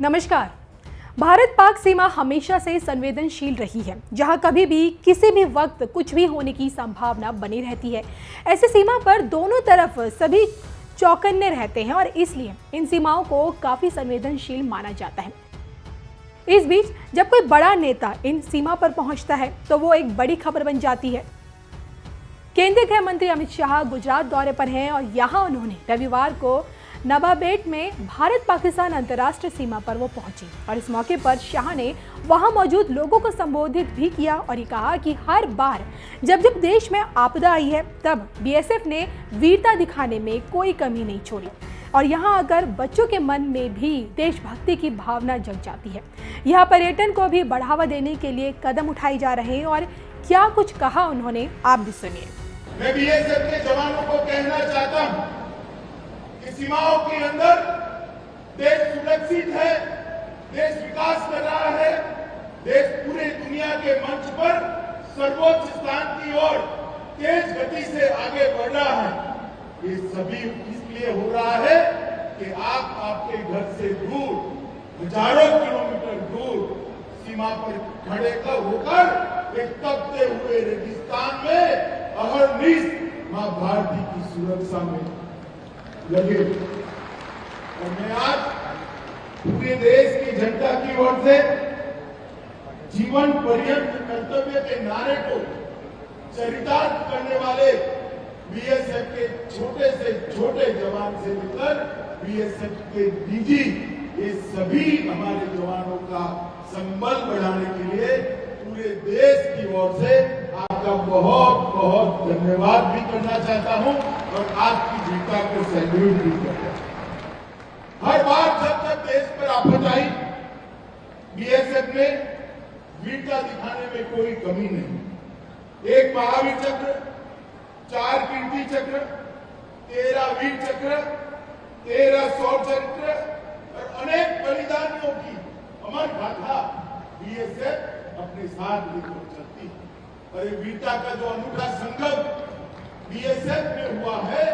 नमस्कार। भारत पाक सीमा हमेशा से संवेदनशील रही है, जहां कभी भी किसी भी वक्त कुछ भी होने की संभावना बनी रहती है। ऐसी सीमा पर दोनों तरफ सभी चौकन्ने रहते हैं और इसलिए इन सीमाओं को काफी संवेदनशील माना जाता है। इस बीच जब कोई बड़ा नेता इन सीमा पर पहुंचता है तो वो एक बड़ी खबर बन जाती है। केंद्रीय गृह मंत्री अमित शाह गुजरात दौरे पर हैं और यहां उन्होंने रविवार को नवाबेट में भारत पाकिस्तान अंतर्राष्ट्रीय सीमा पर वो पहुंची और इस मौके पर शाह ने वहां मौजूद लोगों को संबोधित भी किया और ये कहा कि हर बार जब जब देश में आपदा आई है तब बीएसएफ ने वीरता दिखाने में कोई कमी नहीं छोड़ी और यहां आकर बच्चों के मन में भी देशभक्ति की भावना जग जाती है। यह पर्यटन को भी बढ़ावा देने के लिए कदम उठाए जा रहे हैं और क्या कुछ कहा उन्होंने, आप भी सुनिए। मैं बीएसएफ के जवानों को कहना चाहता हूं कि सीमाओं के अंदर देश सुरक्षित है, देश विकास कर रहा है, देश पूरी दुनिया के मंच पर सर्वोच्च स्थान की ओर तेज गति से आगे बढ़ रहा है। ये सभी इसलिए हो रहा है कि आप आपके घर से दूर, हजारों किलोमीटर दूर सीमा पर खड़े होकर एक तपते हुए रेगिस्तान में अहरनिश मां भारती की सुरक्षा में लगे। और मैं आज पूरे देश की जनता की ओर से जीवन पर्यंत कर्तव्य के नारे को चरितार्थ करने वाले बीएसएफ के छोटे से छोटे जवान से लेकर बीएसएफ के डीजी, ये सभी हमारे जवानों का संबल बढ़ाने के लिए पूरे देश की ओर से आपका बहुत बहुत धन्यवाद भी करना चाहता हूं और आपकी वीरता को सैल्यूट भी करता हूं। हर बार जब जब देश पर आफत आई, बीएसएफ ने वीरता दिखाने में कोई कमी नहीं। एक महावीर चक्र, 4 कीर्ति चक्र, 13 वीर चक्र, 13 शौर्य चक्र और अनेक बलिदानियों की अमर गाथा बीएसएफ अपने साथ लेकर चलती है। और ये वीरता का जो अनूठा संगम बीएसएफ में हुआ है,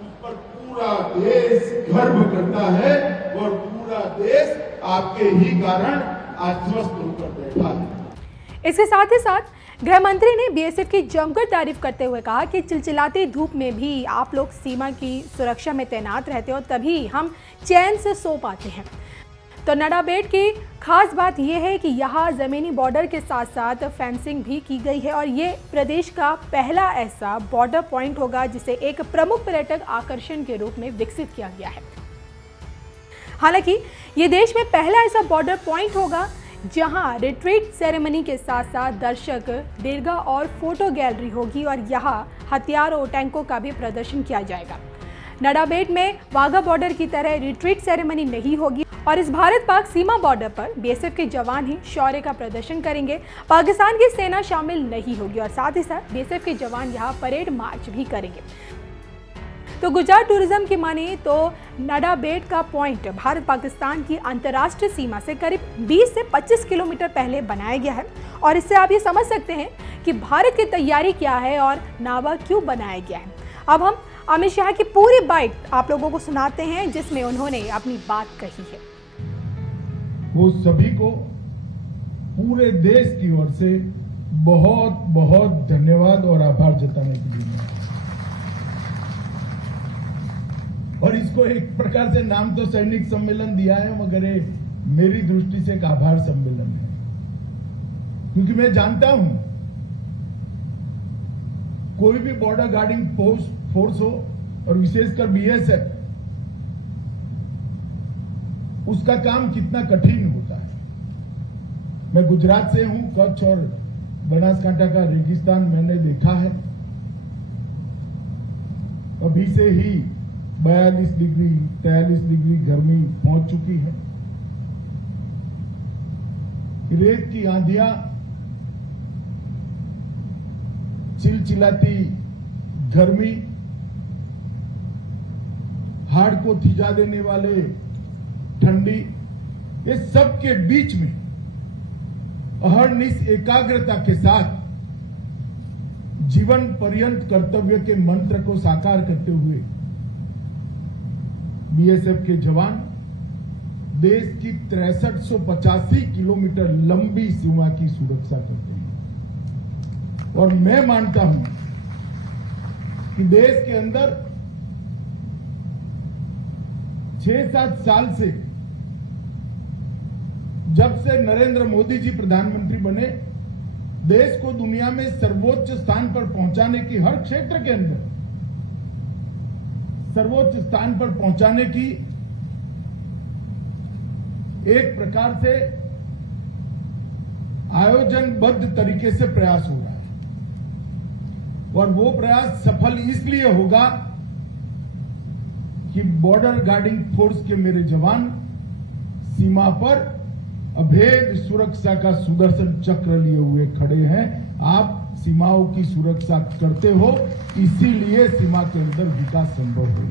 उस पर पूरा देश गर्व करता है और पूरा देश आपके ही कारण आश्वस्त होकर बैठा है। इसके साथ ही साथ गृह मंत्री ने बीएसएफ की जमकर तारीफ करते हुए कहा कि चिलचिलाती धूप में भी आप लोग सीमा की सुरक्षा में तैनात रहते हो, तभी हम चैन से सो पाते हैं। तो नवाबेट की खास बात यह है कि यहाँ ज़मीनी बॉर्डर के साथ साथ फेंसिंग भी की गई है और ये प्रदेश का पहला ऐसा बॉर्डर पॉइंट होगा जिसे एक प्रमुख पर्यटक आकर्षण के रूप में विकसित किया गया है। हालांकि ये देश में पहला ऐसा बॉर्डर पॉइंट होगा जहां रिट्रीट सेरेमनी के साथ साथ दर्शक दीर्घा और फोटो गैलरी होगी और यहाँ हथियारों, टैंकों का भी प्रदर्शन किया जाएगा। नवाबेट में वाघा बॉर्डर की तरह रिट्रीट सेरेमनी नहीं होगी और इस भारत पाक सीमा बॉर्डर पर बीएसएफ के जवान ही शौर्य का प्रदर्शन करेंगे। पाकिस्तान की सेना शामिल नहीं होगी और साथ ही साथ बीएसएफ के जवान यहाँ परेड मार्च भी करेंगे। तो गुजरात टूरिज्म की माने तो नवाबेट का पॉइंट भारत पाकिस्तान की अंतर्राष्ट्रीय सीमा से करीब 20 से 25 किलोमीटर पहले बनाया गया है और इससे आप ये समझ सकते हैं कि भारत की तैयारी क्या है और नावा क्यों बनाया गया है। अब हम अमित शाह की पूरी बाइट आप लोगों को सुनाते हैं जिसमें उन्होंने अपनी बात कही है। वो सभी को पूरे देश की ओर से बहुत बहुत धन्यवाद और आभार जताने के लिए, और इसको एक प्रकार से नाम तो सैनिक सम्मेलन दिया है मगर ये मेरी दृष्टि से एक आभार सम्मेलन है, क्योंकि मैं जानता हूं कोई भी बॉर्डर गार्डिंग फोर्स हो और विशेषकर बीएसएफ, उसका काम कितना कठिन होता है। मैं गुजरात से हूं, कच्छ और बनासकांठा का रेगिस्तान मैंने देखा है। अभी से ही 42 डिग्री 43 डिग्री गर्मी पहुंच चुकी है। रेत की आंधियां, चिलचिलाती गर्मी, हाड़ को थिजा देने वाले ठंडी, ये सब के बीच में अहरनिश एकाग्रता के साथ जीवन पर्यंत कर्तव्य के मंत्र को साकार करते हुए बीएसएफ के जवान देश की 6385 किलोमीटर लंबी सीमा की सुरक्षा करते हैं। और मैं मानता हूं कि देश के अंदर 6-7 साल से, जब से नरेंद्र मोदी जी प्रधानमंत्री बने, देश को दुनिया में सर्वोच्च स्थान पर पहुंचाने की, हर क्षेत्र के अंदर सर्वोच्च स्थान पर पहुंचाने की एक प्रकार से आयोजनबद्ध तरीके से प्रयास हो रहा है। और वो प्रयास सफल इसलिए होगा कि बॉर्डर गार्डिंग फोर्स के मेरे जवान सीमा पर अभेद सुरक्षा का सुदर्शन चक्र लिए हुए खड़े हैं। आप सीमाओं की सुरक्षा करते हो, इसीलिए सीमा के अंदर विकास संभव हो।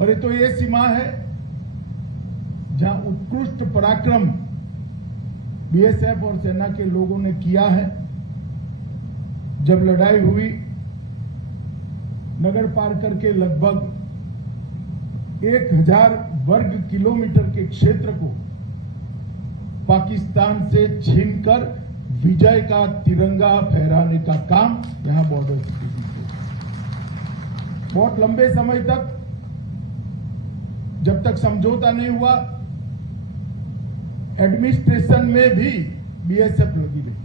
और ये सीमा है जहां उत्कृष्ट पराक्रम बीएसएफ और सेना के लोगों ने किया है। जब लड़ाई हुई, नगर पार करके लगभग 1000 वर्ग किलोमीटर के क्षेत्र को पाकिस्तान से छीनकर विजय का तिरंगा फहराने का काम यहां बॉर्डर सिक्योरिटी को बहुत लंबे समय तक, जब तक समझौता नहीं हुआ, एडमिनिस्ट्रेशन में भी बीएसएफ लगी रही।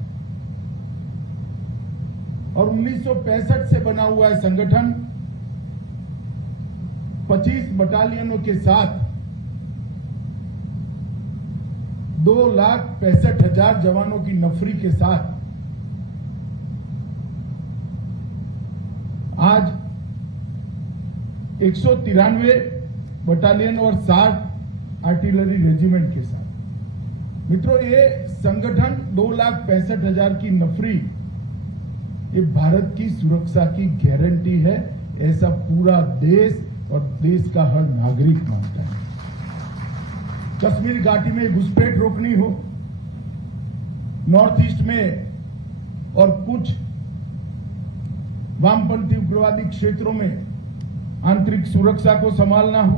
और 1965 से बना हुआ है संगठन 25 बटालियनों के साथ 2,65,000 जवानों की नफरी के साथ आज 193 बटालियन और 60 आर्टिलरी रेजिमेंट के साथ। मित्रों, ये संगठन 2,65,000 की नफरी, ये भारत की सुरक्षा की गारंटी है, ऐसा पूरा देश और देश का हर नागरिक मानता है। कश्मीर घाटी में घुसपैठ रोकनी हो, नॉर्थ ईस्ट में और कुछ वामपंथी उग्रवादी क्षेत्रों में आंतरिक सुरक्षा को संभालना हो,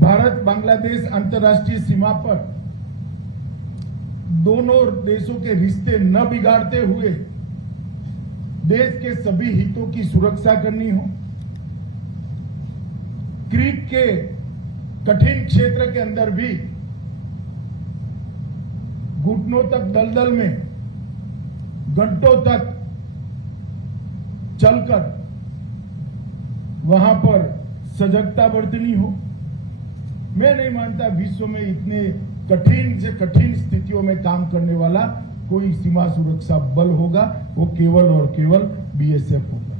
भारत बांग्लादेश अंतर्राष्ट्रीय सीमा पर दोनों देशों के रिश्ते न बिगाड़ते हुए देश के सभी हितों की सुरक्षा करनी हो, क्रीक के कठिन क्षेत्र के अंदर भी घुटनों तक दलदल में घंटों तक चलकर वहां पर सजगता बरतनी हो। मैं नहीं मानता विश्व में इतने कठिन से कठिन स्थितियों में काम करने वाला कोई सीमा सुरक्षा बल होगा, वो केवल और केवल बीएसएफ होगा।